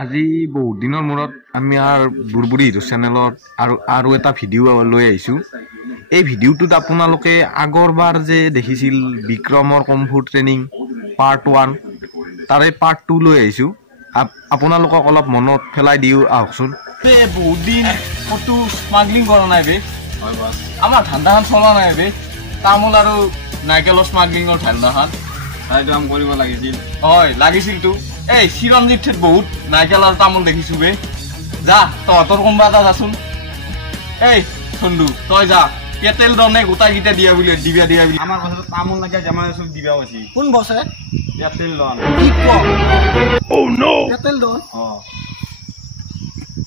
আজি বহুত দিনৰ মূৰত আমি বুৰবুৰী হিৰো চেনেলত আৰু এটা ভিডিঅ' লৈ আহিছোঁ। এই ভিডিঅ'টোত আপোনালোকে আগৰবাৰ যে দেখিছিল বিক্ৰমৰ কম্ফু ট্ৰেইনিং পাৰ্ট 1 তাৰে পাৰ্ট 2 লৈ আহিছোঁ। আপোনালোকক অলপ মনত পেলাই দিওঁ আহকচোন। বহুত দিন ক'তো স্মাগলিং কৰা নাই বে। আমাৰ ধান্দাখন চলা নাই বে। তামোল আৰু নাইকেলৰ স্মাগলিঙৰ ধান্দাখন সেইটো কাম কৰিব লাগিছিল। হয় লাগিছিলতো। এই চিৰঞ্জিত ঠেত বহুত নাইকেল আৰু তামোল দেখিছো বে। যা তহঁতৰ কোনোবা এটা যাচোন। এই চন্দু তই যা পেটেল দনে গোটাইকেইটা দিয়া বুলি আমাৰ বছৰত তামোল নাইকিয়া জমা চব দিবা আছে। কোন বছে? পেটেল দন। Oh no! পেটেল দন।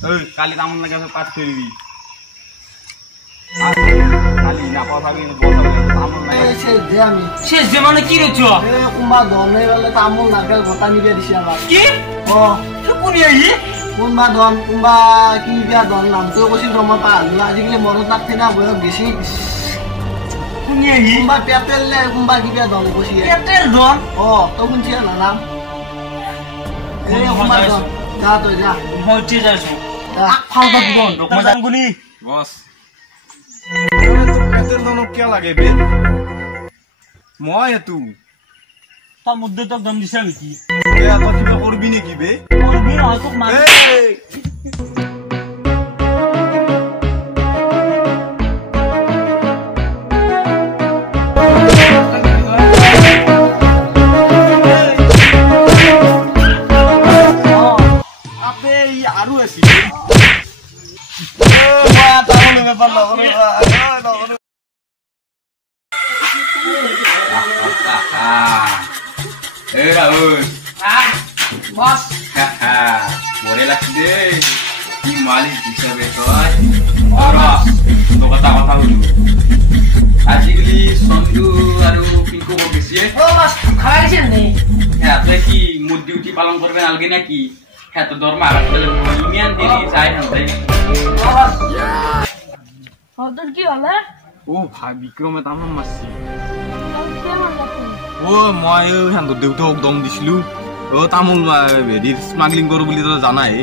এই কালি তামোল নাইকিয়া চব পাঠ কৰি দিবি। কালি নাপা ভাবি তামোল নাই শেষ যে মানে কি রেছ কোনবা দনে গলে তামোল নারকেল গোটা নিবে দিছে আমাক কি কোন এই কোনবা দন কোনবা কি বিয়া দন নামটো কইছিল রমা পাহলো আজিকালি মনত নাথে না বয়স বেশি কোন এই কোনবা পেটেল লে কোনবা কি বিয়া দন কইছিল পেটেল দন তো কোনছি না নাম এই কোনবা দন যা তো যা হইতে যাইছো ফালতু দন মজা গুনি বস পেটেল দনক কিয় লাগে বে মই এতু তাৰ মধ্যে তক দম দিছা নেকি এ আকৌ কিবা কৰবি নেকি বে কৰবি নহয় তোক মাৰ আপে ই আৰু আছে তাহলে ব্যাপার লগরে Eh Raul, bos, boleh lagi deh. Gimana bisa betul? Boros, untuk kata-kata dulu. Asikli, sondu, aduh, pingku berbesi. Oh bos, kaya sih nih. Ya, lagi mood duty palang korban algi naki. Ya, tuh normal. Dalam dunia diri saya nanti. Boros. Oh, tuh gimana? Oh, भाई विक्रम এটা আমার মাসি ও মই হান্দৰ দেউতাক দম দিছিলো ও তামোল হেৰি স্মাগলিং কৰো বুলি তো জানাই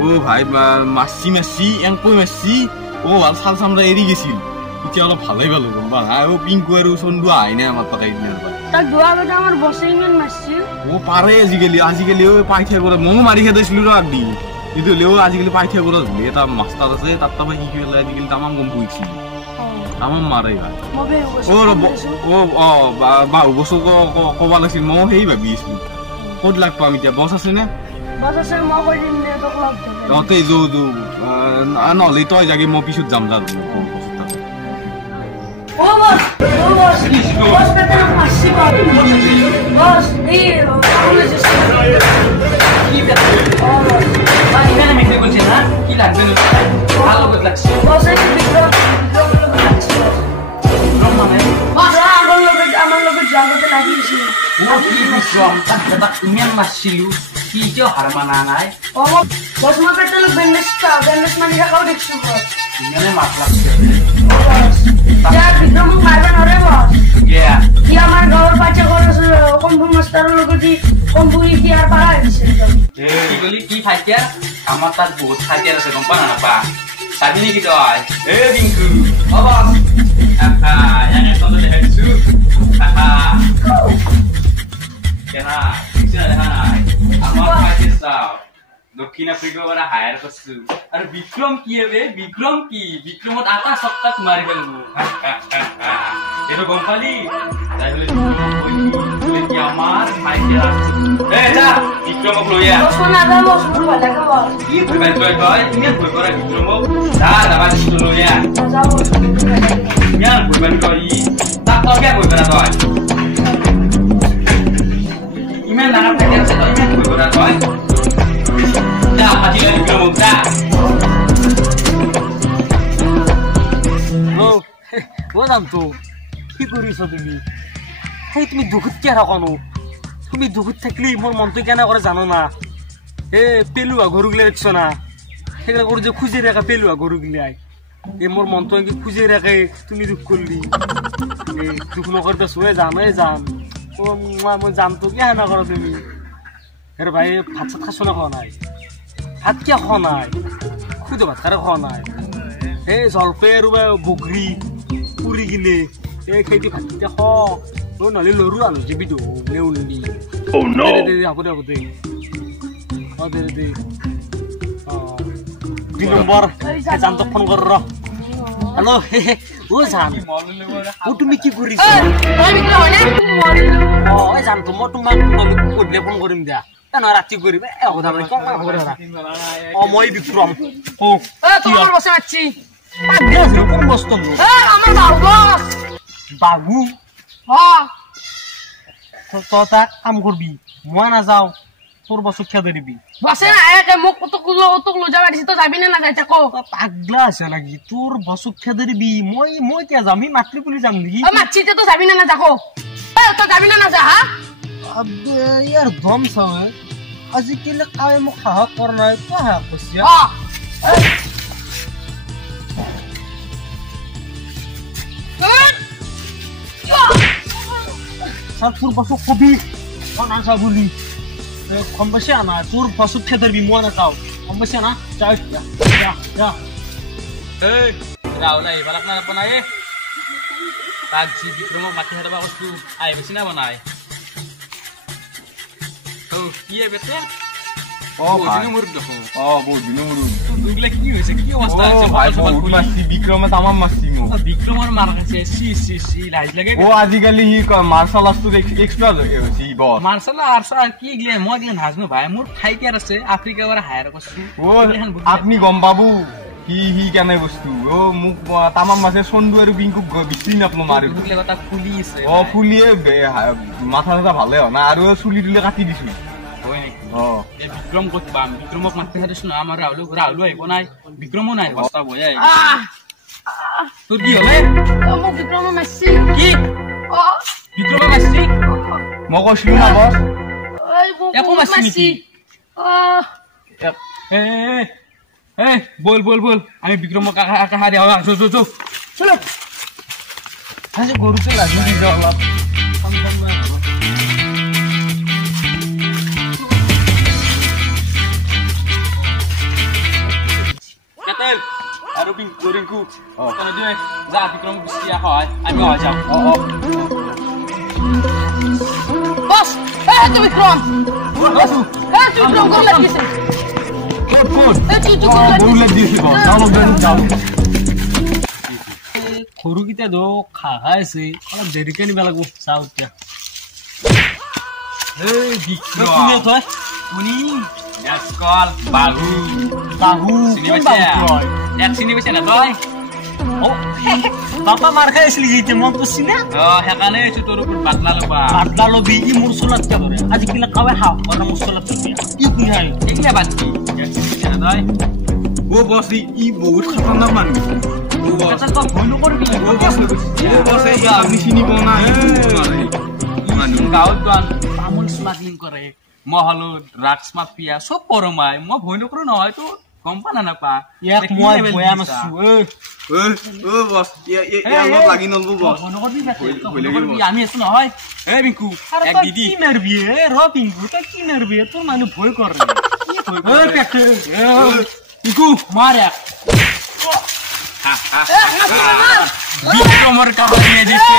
ও ভাই মাছি এংকৈ মাছি ও ভাল চাল চামৰা এৰি গেছিল এতিয়া অলপ ভালেই পালো গম পা না ও পিংকু আৰু চন্দু আই নাই আমাৰ পাকাই দিন তাক দুৱা গটা আমাৰ বসে ইমান মাছি ও পাৰে আজিকালি ও পাইথা কৰে মমো মাৰি খেদাইছিলো ৰ আদি কিন্তু লেও আজিকালি পাইথা কৰে এটা মাস্টাৰ আছে তাত তবে কি কৰিলে আজিকালি তামাম গম পুইছি আমার মারাই ভাই ও বাহু বস্তু কবা লাগছিল মই সেই ভাবিছিলো ক'ত লাগ পাম এতিয়া বছ আছে নে বছ আছে মই কৈ দিম নে তোক লগ ধৰ তই নহ'লে তই যাগে মই পিছত যাম যা ও বছ পেটে মাছি বছ এই কি পেটে ও বছ এখানে মেখে বলছে না কি লাগবে না ভালো করে লাগছে বছ এই বিক্রম ইমান মাছিলো কি কিয় হাৰ মানা নাই বস মই পেটল বেন্ডেজ মানি ৰাখাও দেখিছো ইমানে মাছ লাগছে বিক্ৰম মাৰিব নৰে বস কি আমাৰ গাঁৱৰ পাছে কম্বু মাষ্টাৰৰ লগত কম্বু ইয়াৰ পাৰা আহিছে কি গলি কি খাইছে আমাৰ তাত বহুত খাইছে আছে গম পা নাপা চাবি নেকি তই এ বিংকু বস yang itu tuh headsu, kena, bisa deh, amat macet tau, Dokkin Afrika pada hire kesu, ada Bikrom kia be, Bikrom atas sokta kemarin kan bu, itu gompali, dari boleh kiamar, macet, dah, Bikrom apa ya? Bos mana ada bos, pada kau, itu betul, ini berkorban Bikrom, dah, dapat dulu ya. Yang bukan kau ini, tak tahu क्या bukan atau apa? Email nak apa yang saya tahu bukan atau apa? Dah pasti lagi belum dah. Oh, bukan tu. Fikir iso dulu. Hey, তুমি দুখত কিয় ৰাখনো? তুমি দুখত থাকিলে মোৰ মনটো কেনে কৰে জানো না? পেলুৱা গৰুগিলা দেখছ না? সেইগিলা কৰি যে খুজি ৰাখা পেলুৱা গৰুগিলাই। মোর মন তো খুঁজে রাখে তুমি দুঃখ করলি দুঃখ নকরতে শুয়ে যান জান ও জানতো কি হ্যাঁ না করো তুমি আরে ভাই ভাত সাত খাচ্ছ না খাওয়া নাই ভাত কিয় খাওয়া নাই খুদে ভাত খারে খাওয়া নাই এই জলপে আৰু বগৰী পুৰি কিনে এই খাই দি ভাত কিটা খ নহ'লে লৰু আলু জিবি দিওঁ নেউলি হ'ব দে দে দুই নম্বৰ জানটোক ফোন কৰ ৰ হেল্ল' ও জান ও তুমি কি কৰিছা জানতো মই তোমাক গধূলি ফোন কৰিম দিয়া নহয় ৰাতি কৰিম কথা মানে মই বিক্ৰম কোন বস্তু বাবু তই তাক কাম কৰবি মই নাযাওঁ তোৰ বস্তু খেদে দিবি পাগলা আছে নেকি তোৰ বস্তু খেদে দিবি মই কিয় যাম মাতৃ বুলি যাম নেকি ইয়াৰ ধম চাৱে আজিকালি কাৱে মোক সাহস কৰা নাই তই সাহস কৰিছ তোৰ বস্তু কবি মই নাযাওঁ বুলি কম বেছি আনা তোৰ বস্তু খেদাৰ বি মই নাযাওঁ কম বেছি আনা ৰাহুল আহিব লাগনা নবনাই তাক যি বিক্ৰমক মাতি হেৰাবা কৈছো আহি বেছি না বনাই কি বেতে আজিকালি মাৰ্চাল আৰ্টটো এক্সপাৰ্ট হৈছে মাৰ্চাল আৰ্ট কি গিলে মই গিলে নাজানো ভাই মোৰ ঠাই কেয়াৰ আছে আফ্ৰিকাৰ পৰা হায়াৰ কৰিছো আপুনি গম পাবো সি কেনে বস্তু মোক তামাম মাছে চন্দু আৰু পিংকুক বিচৰি নাপালো মাৰি ফুলিয়ে মাথা চাথা ভালে হোৱা নাই আৰু চুলি তুলি কাটি দিছো বিক্ৰম ক'ত পাম বিক্ৰমক মাতি দিছো না আমাৰ ৰাহুল আহিব নাই বিক্ৰমো নাই বস্তা বহে তোৰ কি হলে বিক্ৰমে মাৰছি মই কৈছিলো না বছ একো মাৰছি নেকি বল আমি বিক্ৰমক হাৰি চলো আজি গৰুতে লাগি দি যাওঁ অলপ আৰু ৰিংকু যা বিক্ৰম বিচি হয় আমি হৈ যাওঁ সৰুকেইটা ধো খাইছে অলপ দেৰিকে নিব লাগিব চাওঁ এতিয়া চিনি পাইছে না তই বাপা মাৰ খাই আছিলি যেতিয়া মন কৰিছি না সেইকাৰণে তোৰ ওপৰত বাটলা ল'বা বাটলা ল'বি ই মোৰ চলাত কিয় ধৰে আজিকালি কাৱে হাও কৰা মোৰ চলাত কি কুহাই এইগিলা বাদ দি তই বছ ই বহুত খতৰনাক মানুহ আপুনি চিনি পোৱা নাই গাঁৱত তামোল স্মাগলিং কৰে মই হলো ড্ৰাগছ মাফিয়া চব পৰমাই মই ভয় নকৰো নহয় তো গম পা না নাপা ইয়াক মই বয়া নাছো আমি আছো নহয় বিংকু এক দিদি কি মাৰবি ৰ পিংকু তই কি মাৰবি তোৰ মানুহ ভয় কৰে বিংকু মাৰ বিক্ৰমৰ কাহিনী দিছে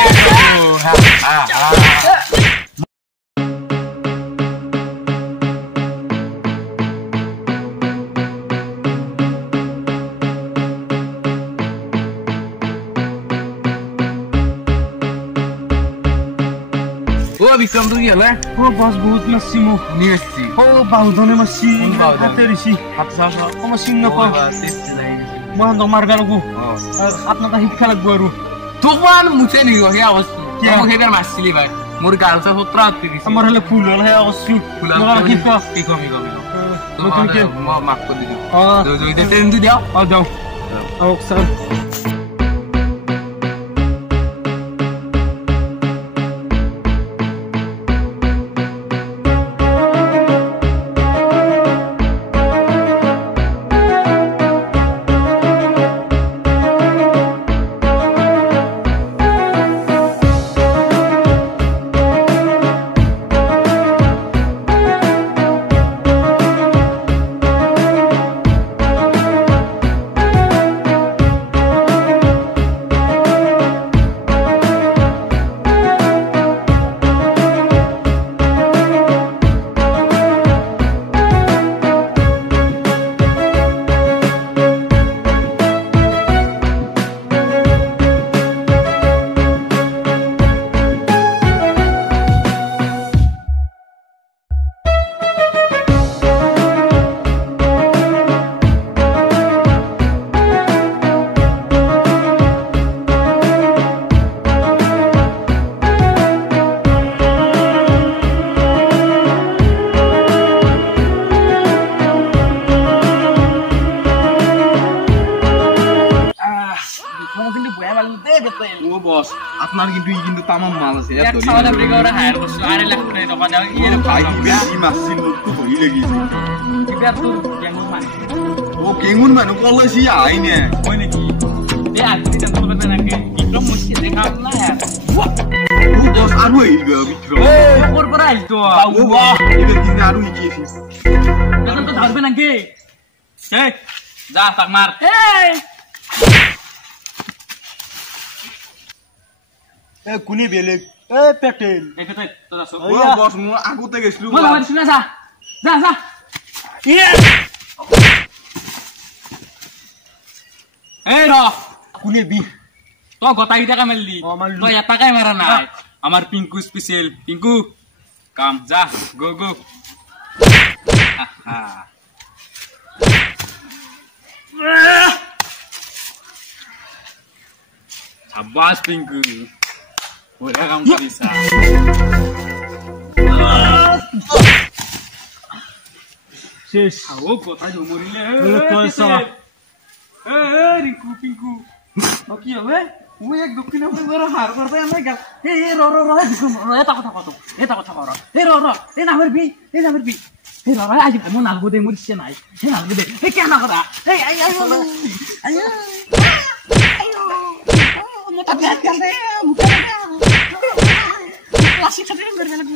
বিক্ৰম তো কি হলে বছ বহুত মাৰছি মোক বাহুধনে মাৰছি হাতে দিছি মই চিন নাপাওঁ মই মাৰবা লাগব আপোনাক শিক্ষা লাগব আৰু তোক মান মুঠে নেকি সেই অৱস্থা মোক সেইকাৰ মাৰছিলি ভাই মোৰ গাল চাল সত্ৰা হতি দিছে আমাৰ হলে ফুল হল সেই অৱস্থা কি কমি মই মাফ কৰি দিওঁ ট্ৰেইনটো দিয়ক যাওঁ ছাৰ Mau কিন্তু বয়া মালুম দে বেতে ও বস আপনার কিন্তু তামাম মাল আছে এক সাওয়ালা ব্রেক ওরা হায়ার করছো আরে লাখ করে টাকা দাও এর ভাই বেশি মাসিল তো হই লাগিছে কিবা তো কেমন মানে ও কেমন মানে কলেছি আইনে কই নাকি এ আজকে তো বলবে নাকি বিক্রম মুশকিল দেখা না ও বস আর হইল গো বিক্রম ও ওর পর আইল তো ও বাহ এবার দিন আর হইছি বেতন তো ধরবে নাকি এই যা তাক মার এই এ কুনি বেলে এ পেটেল এই কথা তো দাসো ও বস মু আগুতে গেছলু বল আমার শুনে যা যা যা এই র কুনি বি তো গতাই টাকা মারলি তো এত টাকাই মারা নাই আমার পিঙ্কু স্পেশাল পিঙ্কু কাম যা গো গো Abbas Pinku. Boleh kamu bisa. শেষ Aku kota jomurile. Rinku Pinku. Oke ya, weh. Gue yang dukin apa gue rohar, gue yang megal. Ro, dikum, takut. Takut. Namar bi. Ro, aja mau nalgu deh, mau disini naik. Nalgu deh. Kaya nak ada. Ayo. Tapi hati-hati deh, mukanya. Klasik saja biar lagi.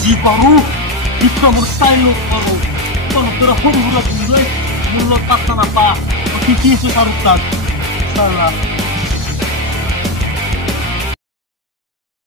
Si baru, itu style baru. Kalau terus mulut tak apa, kiki susah rutan. Salah.